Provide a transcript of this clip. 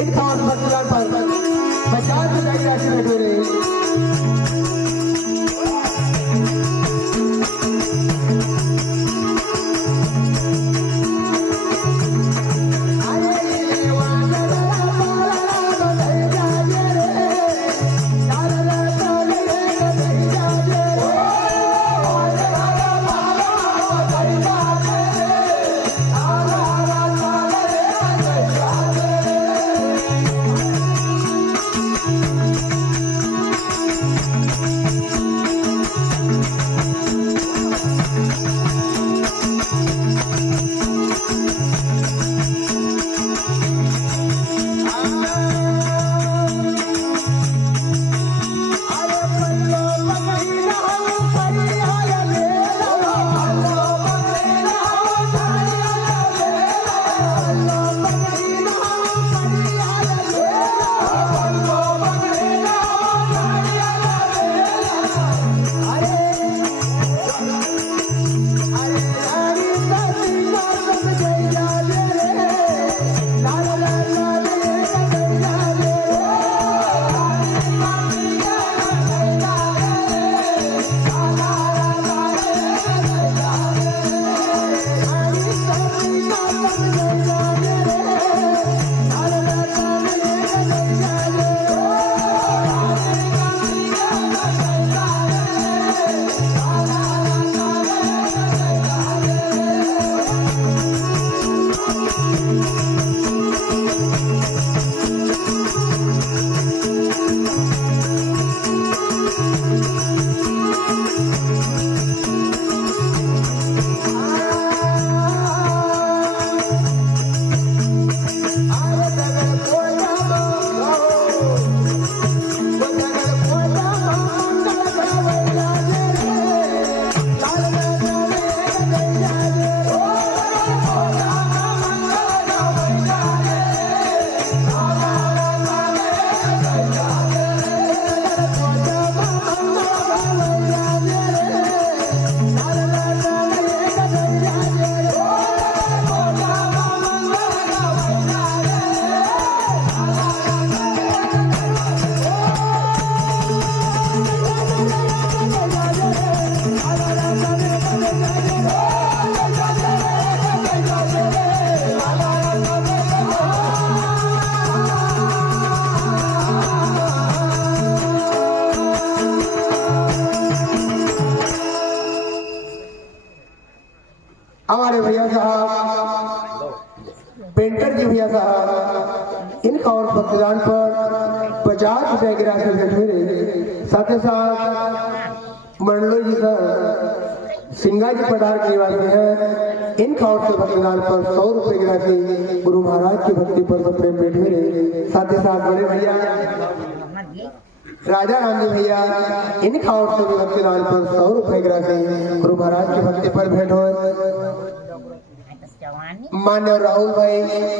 इनका हॉस्पिटल पर पचास हज़ार राशि बैठे रहे। हमारे भैया साहब, पेंटर जी भैया साहब इनका और पकवान पर पचास रुपए की राशि भेंट मिले साथ ही साथ मंडलो जी का सिंगा जी पटार के निवासी हैं। इनका और भक्तिदान पर सौ रुपए की राशि गुरु महाराज की भक्ति पर सप्रेम पेट मिले साथ ही साथ बड़े भैया, राजा राम जी भैया इनका और भक्तिदान पर सौ रुपए की राशि गुरु महाराज की भक्ति पर भेंट हो માન્ય રાહુલભાઈ